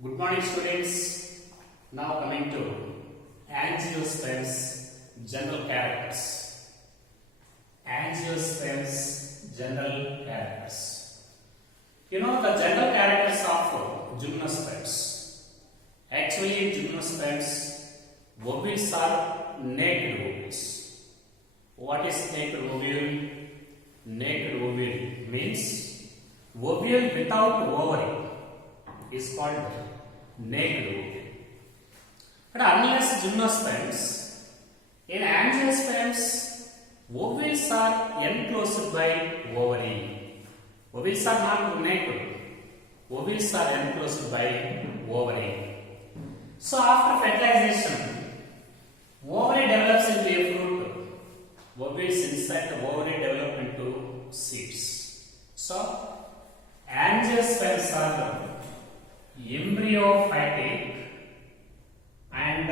Good morning students. Now coming to angiosperms general characters. Angiosperms general characters. You know the general characters of gymnosperms. Actually in gymnosperms, ovules are naked ovules. What is naked ovule? Naked ovule means ovule without ovary is called naked ovule. But unless gymnosperms, in angiosperms, ovules are enclosed by ovary. Ovules are not naked. Ovules are enclosed by ovary. So after fertilization, ovary develops into a fruit. Ovules inside the ovary develop into seeds. So angiosperms are embryophytic and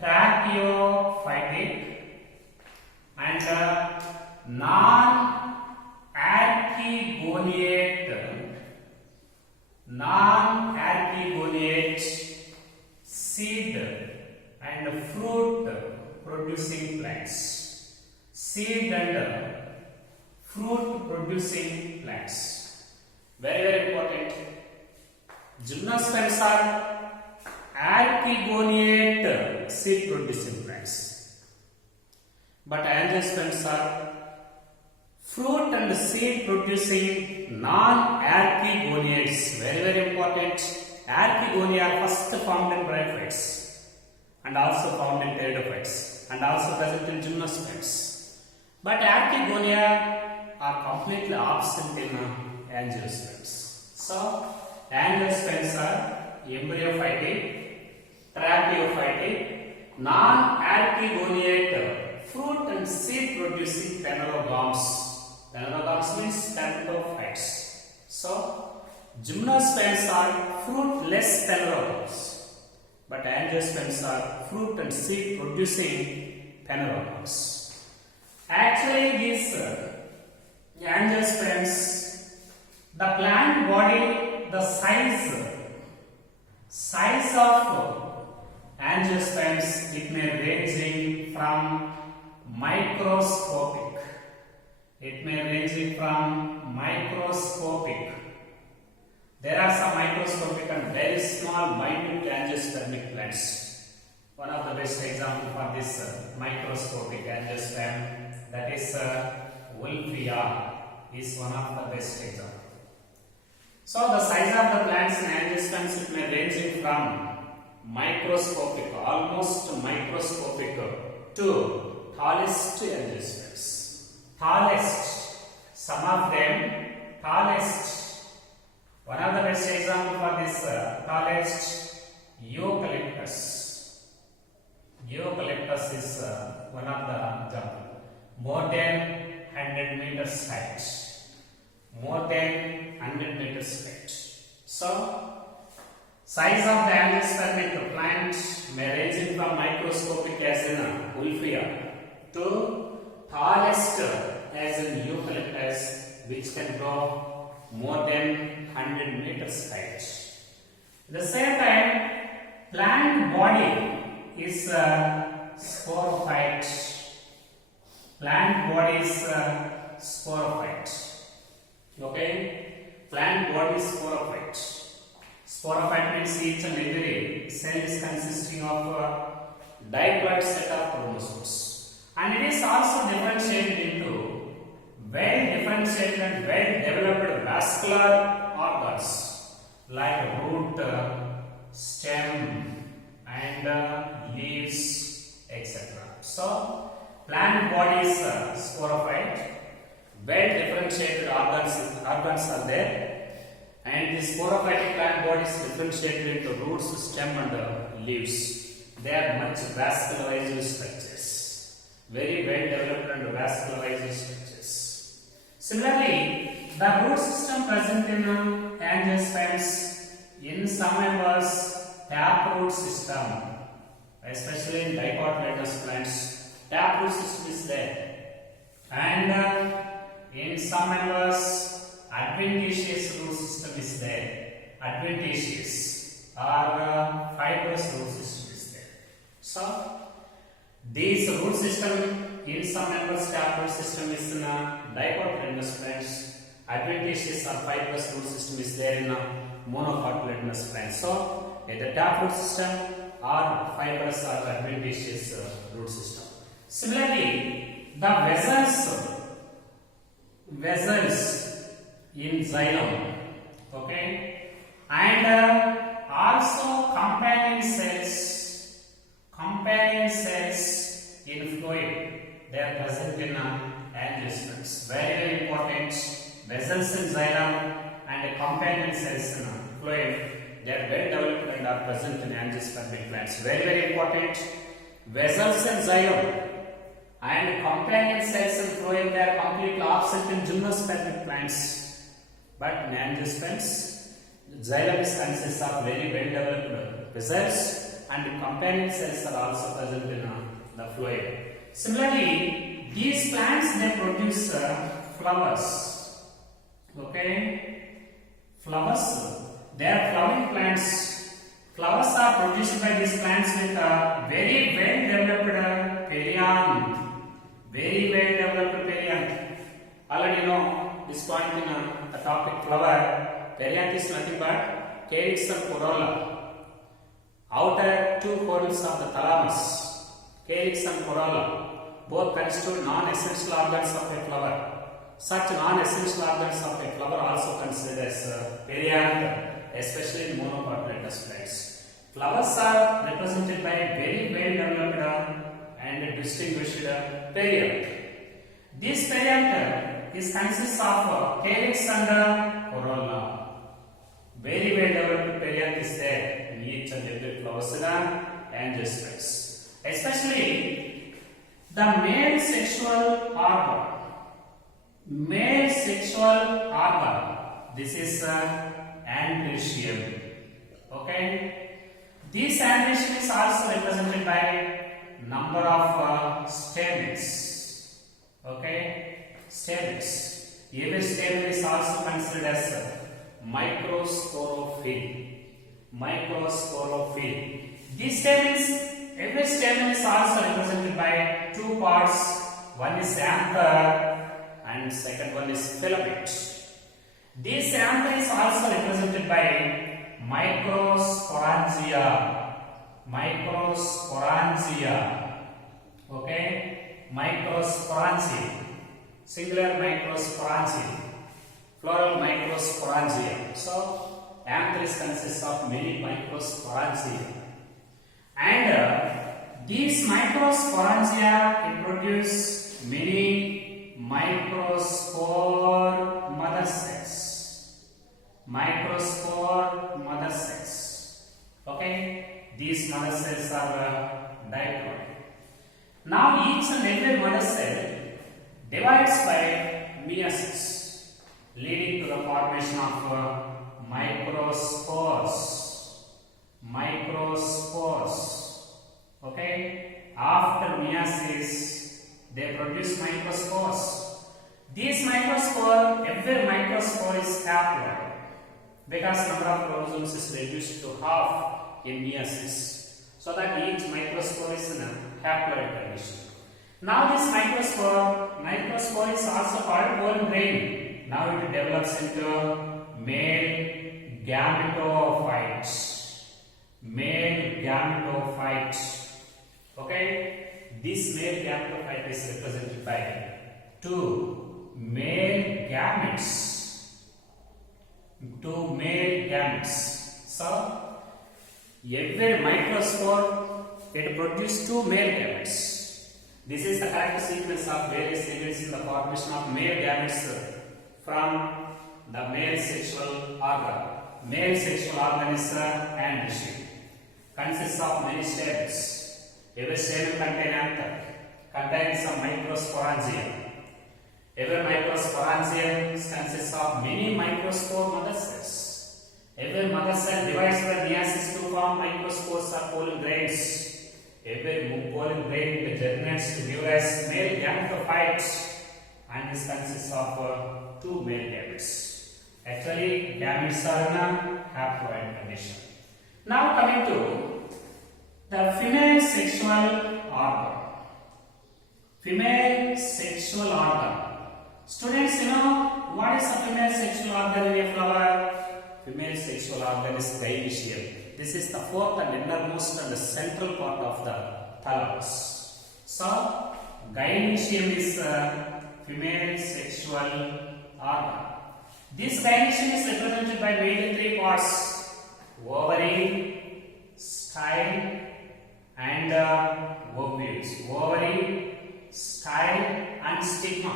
tracheophytic and non-archegoniate seed and fruit producing plants. Seed and fruit producing plants. Very, very important. Gymnosperms are archegoniate seed producing plants, but angiosperms are fruit and seed producing non-archegoniates. Very, very important. Archegonia are first formed in bryophytes and also found in pteridophytes and also present in gymnosperms, but archegonia are completely absent in angiosperms. So angiosperms are embryophytic, tracheophytic, non-archegoniate fruit and seed producing phanerogams. Phanerogams means spermatophytes. So gymnosperms are fruitless phanerogams, but angiosperms are fruit and seed producing phanerogams. Actually these angiosperms, the plant body, the size of angiosperms, it may ranging from microscopic. There are some microscopic and very small minute angiospermic plants. One of the best example for this microscopic angiosperm, that is Wolffia, is one of the best example. So the size of the plants in angiosperms, it may ranging from microscopic, almost microscopic, to tallest angiosperms. Tallest, some of them tallest. One of the best example for this tallest, eucalyptus. Eucalyptus is one of the example. More than 100 meters height. More than 100 meters height. So size of the angiospermic plant may range from microscopic as in Wolffia to tallest as in eucalyptus, which can grow more than 100 meters height. At the same time, plant body is sporophyte. Plant body is sporophyte. Okay, plant body is sporophyte. Sporophyte means each and every cell is consisting of a diploid set of chromosomes, and it is also differentiated into well differentiated and well developed vascular organs like root, stem, and leaves, etc. So plant body is sporophyte. Well differentiated organs are there, and the sporophytic plant body is differentiated into roots, stem and leaves. They are much vascularized structures, very well developed and vascularized structures. Similarly, the root system present in angiosperms, in some members taproot system, especially in dicotyledonous plants, taproot system is there, and in some members adventitious root system is there. Adventitious. or fibrous root system is there. So this root system in some members taproot system is in dicotyledonous plants. Adventitious or fibrous root system is there in monocotyledonous plants. So either taproot system or fibrous or adventitious root system. Similarly, the vessels in xylem, okay, and also companion cells in fluid, they are present in angiosperms. Very important. Vessels in xylem and companion cells in fluid, they are well developed and are present in angiospermic plants. Very important. Vessels in xylem and companion cells in fluid, they are completely absent in gymnospermic plants. But in angiosperms, xylem consists of very well developed vessels and companion cells are also present in the fluid. Similarly, these plants, they produce flowers. Okay, flowers. They are flowering plants. Flowers are produced by these plants with a very well developed perianth. Very well developed perianth. Already know this point in the topic flower. Perianth is nothing but calyx and corolla. Outer two corals of the thalamus, calyx and corolla, both constitute non-essential organs of a flower. Such non-essential organs of a flower also considered as perianth, especially in monocotyledonous plants. Flowers are represented by very well developed and distinguished perianth. This perianth consists of calyx and corolla. Very well developed perianth is there in each and every flowers and angiosperms. Especially the male sexual organ. This is androecium. Okay. This androecium is also represented by number of stamens. Okay. Stamens. Every stamen is also considered as microsporophyll. These stamens, every stamen is also represented by two parts. One is anther and second one is filament. This anther is also represented by microsporangia. Okay, microsporangia. Singular microsporangia. Plural microsporangia. So, anther consists of many microsporangia. And these microsporangia produce many microspore mother cells. Okay, these mother cells are diploid. Now each and every mother cell divides by meiosis, leading to the formation of microspores. Okay, after meiosis, they produce microspores. These microspore, every microspore is haploid because number of chromosomes is reduced to half in meiosis, so that each microspore is in a haploid condition. Now this microspore is also called pollen grain. Now it develops into male gametophyte. Okay, this male gametophyte is represented by two male gametes. So every microspore, it produces two male gametes. This is the correct sequence of various events in the formation of male gametes from the male sexual organ. Male sexual organ is androecium. Consists of many stamens. Every stamen contains some microsporangia. Every microsporangia consists of many microspore mother cells. Every mother cell divides by meiosis to form microspores or pollen grains. Every pollen grain germinates to give rise male gametophyte, and this consists of two male gametes. Actually, gametes are in a haploid condition. Now coming to the female sexual organ. Female sexual organ. Students, you know what is a female sexual organ in a flower? Female sexual organ is gynoecium. This is the fourth and innermost and the central part of the thalamus. So, gynoecium is a female sexual organ. This gynoecium is represented by mainly three parts: ovary, style, and ovules. Ovary, style, and stigma.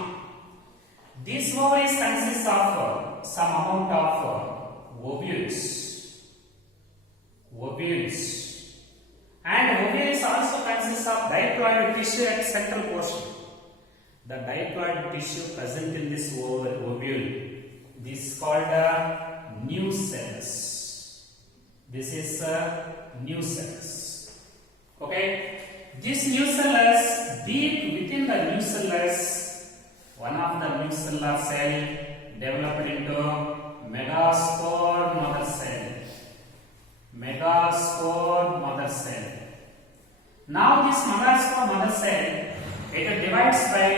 These ovaries consist of some amount of ovules. And ovules also consist of diploid tissue at central portion. The diploid tissue present in this ovule, this is called nucellus. This is nucellus. Okay, this nucellus, deep within the nucellus, one of the nucellar cell developed into megaspore mother cell. Megaspore mother cell. Now this megaspore mother cell, it divides by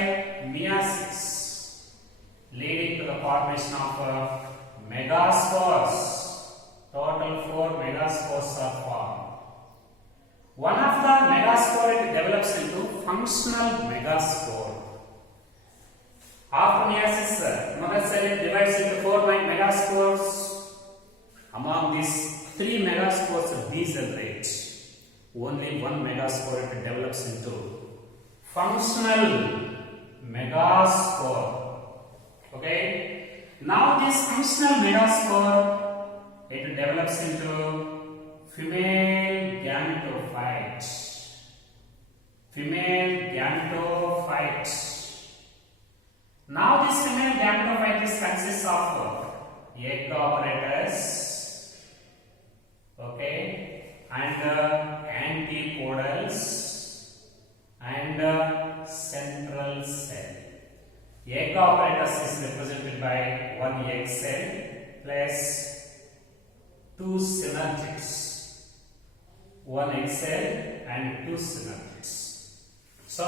meiosis, leading to the formation of megaspores. Total 4 megaspores are formed. One of the megaspore, it develops into functional megaspore. After meiosis, mother cell divides into 4 megaspores. Among these 3 megaspores decelerate. Only 1 megaspore it develops into functional megaspore. Okay. Now this functional megaspore, it develops into female gametophyte. Female gametophyte. Now this female gametophyte consists of egg apparatus, okay, and antipodals and central cell. Egg apparatus is represented by one egg cell plus 2 synergids. One egg cell and 2 synergids. So,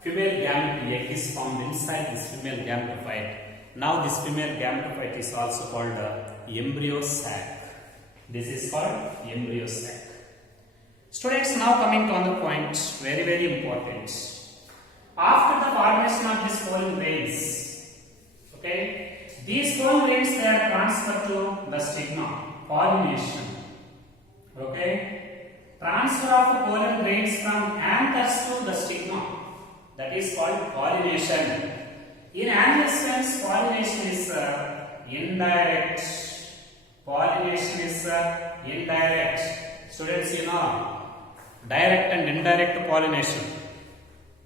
female gamete egg is formed inside this female gametophyte. Now, this female gametophyte is also called embryo sac. This is called embryo sac. Students, now coming to another point, very, very important. After the formation of these pollen grains, okay, these pollen grains, they are transferred to the stigma, pollination. Okay, transfer of pollen grains from anthers to the stigma, that is called pollination. In animal cells, pollination is indirect. Pollination is indirect. Students, you know, direct and indirect pollination.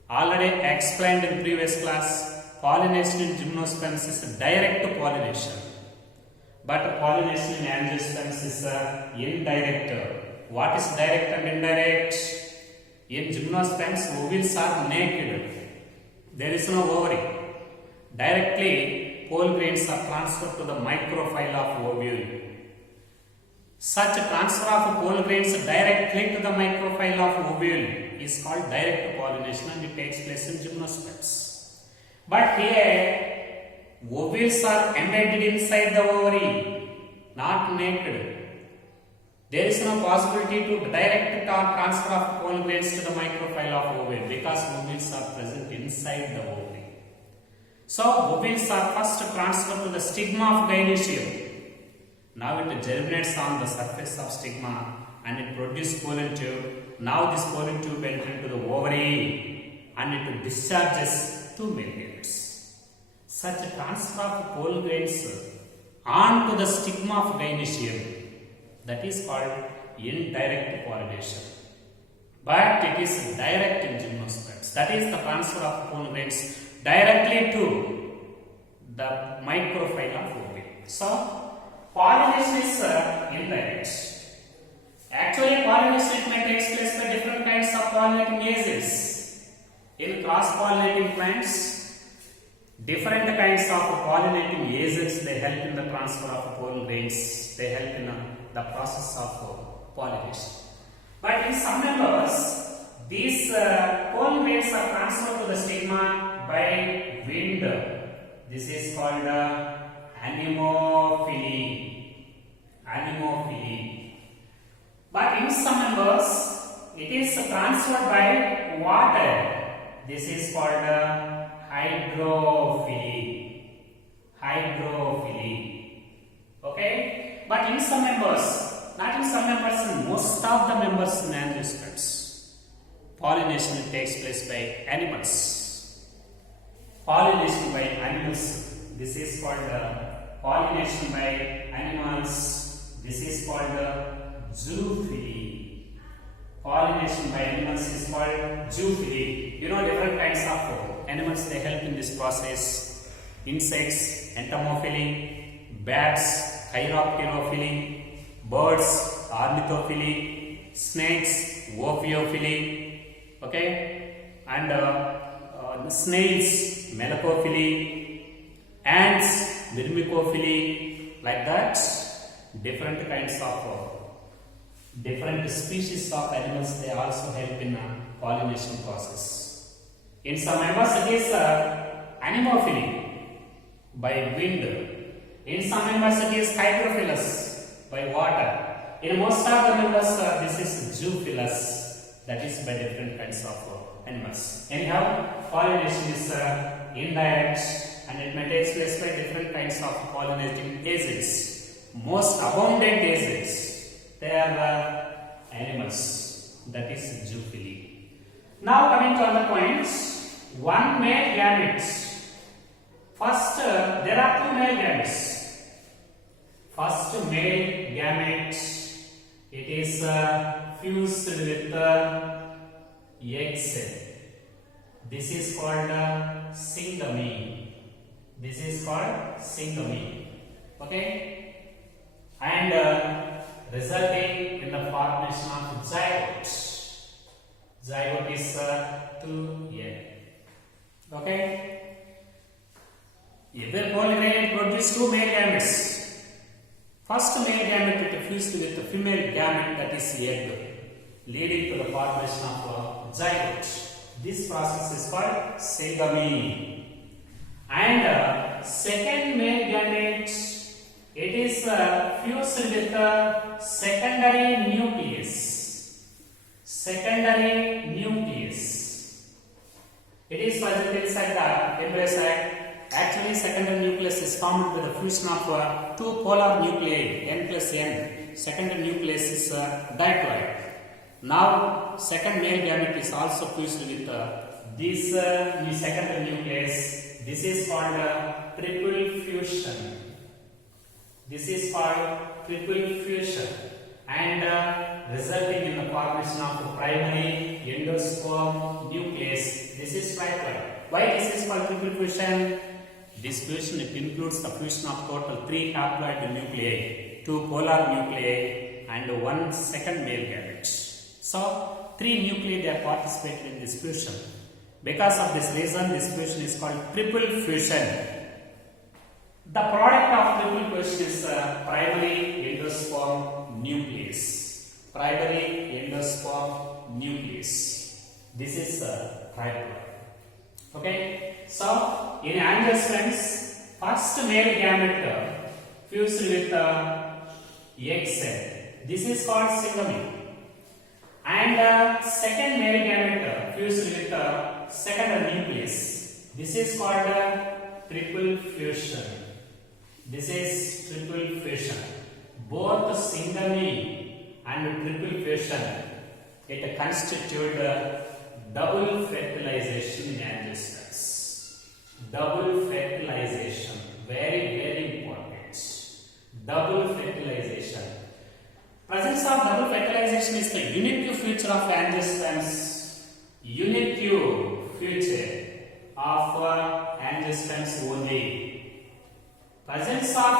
Already explained in previous class, pollination in gymnosperms is direct pollination. But pollination in angiosperms is indirect. What is direct and indirect? In gymnosperms, ovules are naked. There is no ovary. Directly, pollen grains are transferred to the microphylla of ovule. Such transfer of pollen grains directly to the microphylla of ovule is called direct pollination, and it takes place in gymnosperms. But here, ovules are embedded inside the ovary, not naked. There is no possibility to direct transfer of pollen grains to the microphylla of ovule because ovules are present inside the ovary. So, ovules are first transferred to the stigma of gynoecium. Now it germinates on the surface of stigma and it produces pollen tube. Now this pollen tube enters into the ovary and it discharges to millions. Such a transfer of pollen grains onto the stigma of gynoecium, that is called indirect pollination. But it is direct in gymnosperms. That is the transfer of pollen grains directly to the microphylla of ovule. So, pollination is indirect. Actually, pollination may take place by different kinds of pollinating agents. In cross-pollinating plants, different kinds of pollinating agents, they help in the transfer of pollen grains. They help in the process of pollination. But in some members, these pollen grains are transferred to the stigma by wind. This is called anemophily. Anemophily. But in some members, it is transferred by water. This is called hydrophily. Hydrophily. Okay? But in some members, not in some members, in most of the members in angiosperms, pollination takes place by animals. Pollination by animals. This is called pollination by animals. This is called zoophily. Pollination by animals is called zoophily. You know different kinds of animals, they help in this process. Insects, entomophily, bats, chiropterophily, birds, ornithophily, snakes, ophiophily, okay, and snails, melacophily, ants, myrmecophily, like that. Different kinds of different species of animals, they also help in pollination process. In some members it is anemophily by wind. In some members it is hydrophilus by water. In most of the members this is zoophilus, that is by different kinds of animals. Anyhow, pollination is indirect and it may take place by different kinds of pollinating agents. Most abundant agents, they are animals, that is zoophily. Now coming to other points, one male gamete. First, there are two male gametes. First male gamete, it is fused with egg cell. This is called syngamy. This is called syngamy. Okay? And resulting in the formation of zygote. Zygote is 2 egg. Okay? Every pollen grain produces two male gametes. First male gamete it fused with the female gamete, that is egg, leading to the formation of zygote. This process is called syngamy. And second male gamete, it is fused with the secondary nucleus. Secondary nucleus. It is present inside the embryo sac. Actually, secondary nucleus is formed with the fusion of two polar nuclei, n plus n. Secondary nucleus is diploid. Now, second male gamete is also fused with this secondary nucleus. This is called triple fusion. This is called triple fusion, and resulting in the formation of primary endosperm nucleus. This is triploid. Why this is called triple fusion? This fusion, it includes the fusion of total 3 haploid nuclei, 2 polar nuclei, and 1 second male gamete. So 3 nuclei, they are participated in this fusion. Because of this reason, this fusion is called triple fusion. The product of triple fusion is primary endosperm nucleus. Primary endosperm nucleus. This is triploid. Okay. So in angiosperms, first male gamete fused with egg cell. This is called syngamy. And second male gamete fused with secondary nucleus. This is called triple fusion. This is triple fusion. Both syngamy and triple fusion, it constitute double fertilization in angiosperms. Double fertilization, very important. Double fertilization. Presence of double fertilization is the unique feature of angiosperms. Unique feature of angiosperms only. Presence of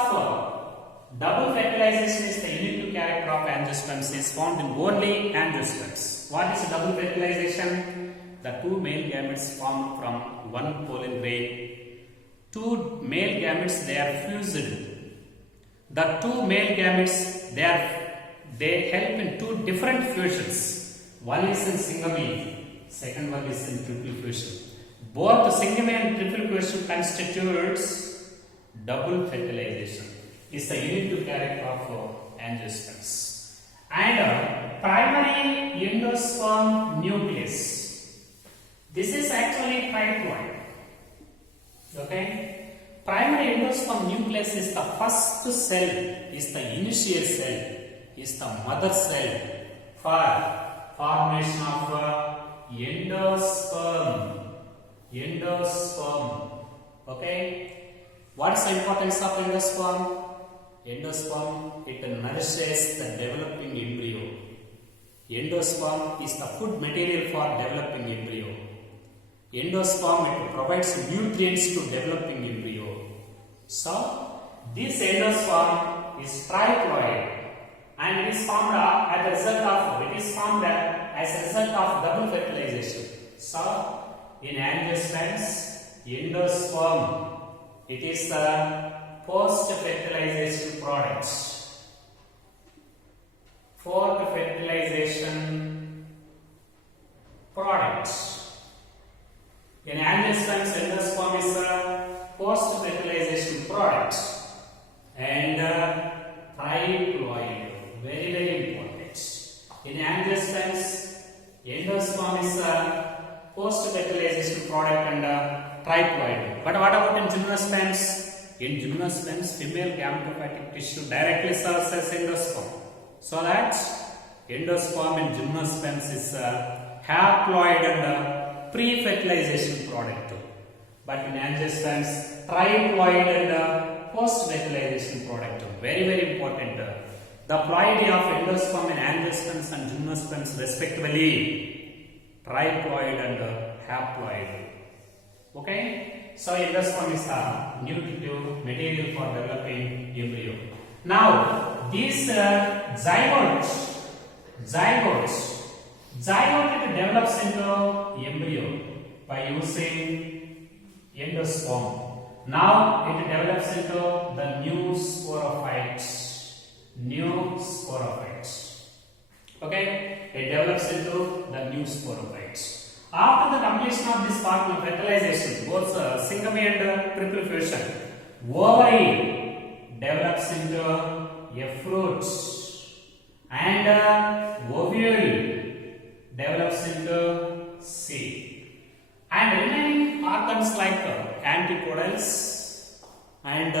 double fertilization is the unique character of angiosperms, is found in only angiosperms. What is double fertilization? The two male gametes formed from one pollen grain. Two male gametes, they are fused. The two male gametes, they are they help in two different fusions. One is in single leaf, second one is in triple fusion. Both single and triple fusion constitutes double fertilization. Is the unique character of angiosperms. And primary endosperm nucleus. This is actually triploid. Okay. Primary endosperm nucleus is the first cell, is the initial cell, is the mother cell for formation of endosperm. Endosperm. Okay. What is the importance of endosperm? Endosperm, it nourishes the developing embryo. Endosperm is the food material for developing embryo. Endosperm, it provides nutrients to developing embryo. So, this endosperm is triploid and it is formed as a result of double fertilization. So, in angiosperms, endosperm, it is the post-fertilization product. Fourth fertilization product. In angiosperms, endosperm is a post-fertilization product and triploid. Very, very important. In angiosperms, endosperm is a post-fertilization product and triploid. But what about in gymnosperms? In gymnosperms, female gametophytic tissue directly serves as endosperm. So that endosperm in gymnosperms is a haploid and pre-fertilization product. But in angiosperms, triploid and post-fertilization product. Very, very important. The ploidy of endosperm in angiosperms and gymnosperms respectively, triploid and haploid. Okay? So endosperm is the nutritive material for developing embryo. Now, these zygotes it develops into embryo by using endosperm. Now it develops into the new sporophytes. Okay, it develops into the new sporophytes. After the completion of this part of fertilization, both syngamy and triple fusion, ovary develops into a fruit and ovule develops into seed. And remaining organs like antipodals and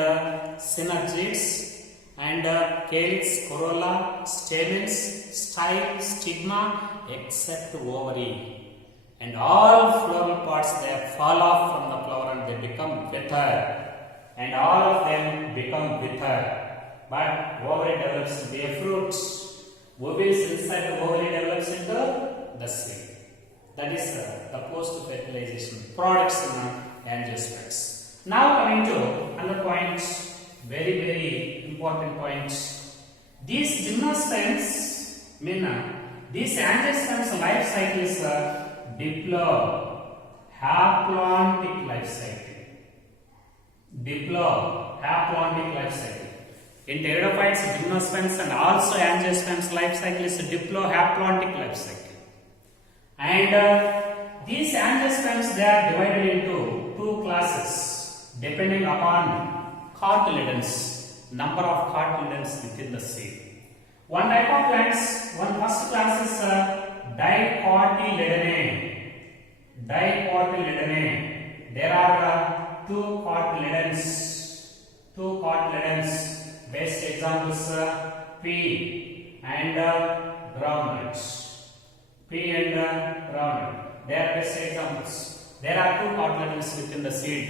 synergids and calyx, corolla, stamens, style, stigma, except ovary. And all floral parts, they fall off from the flower and they become wither. And all of them become wither. But ovary develops into a fruit. Ovules inside the ovary develops into the seed. That is the post-fertilization products in angiosperms. Now coming to another point, very, very important point. These gymnosperms these angiosperms life cycle is haplontic life cycle. Haplontic life cycle. In pteridophytes, gymnosperms and also angiosperms life cycle is diplohaplontic life cycle. And these angiosperms, they are divided into two classes depending upon cotyledons, number of cotyledons within the seed. One type of plants, one first class is dicotyledonate. There are two cotyledons. Best examples P and groundnuts. They are best examples. There are two cotyledons within the seed.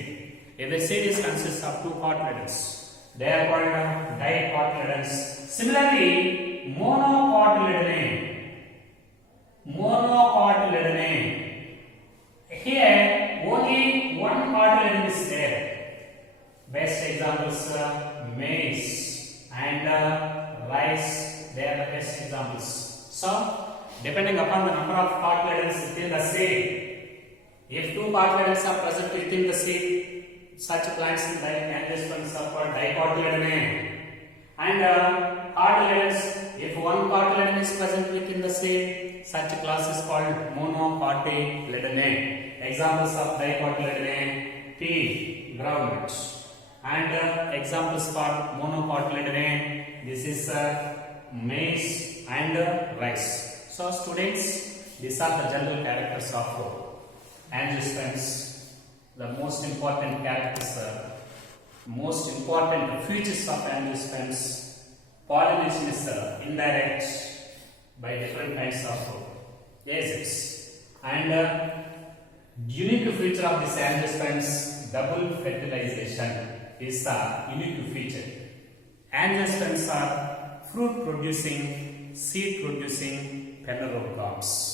If the seed consists of two cotyledons, they are called dicotyledons. Similarly, monocotyledonate. Here, only one cotyledon is there. Best examples maize and rice. They are the best examples. So, depending upon the number of cotyledons within the seed, if two cotyledons are present within the seed, such plants in angiosperms are called dicotyledonate. And cotyledons. If one cotyledon is present within the seed, such class is called monocotyledonate. Examples of dicotyledonate: pea, groundnut. And examples for monocotyledonate, this is maize and rice. So students, these are the general characters of angiosperms. The most important characters, most important features of angiosperms. Pollination is indirect by different kinds of acids. And unique feature of this angiosperms, double fertilization is a unique feature. Angiosperms are fruit producing, seed producing phanerogames.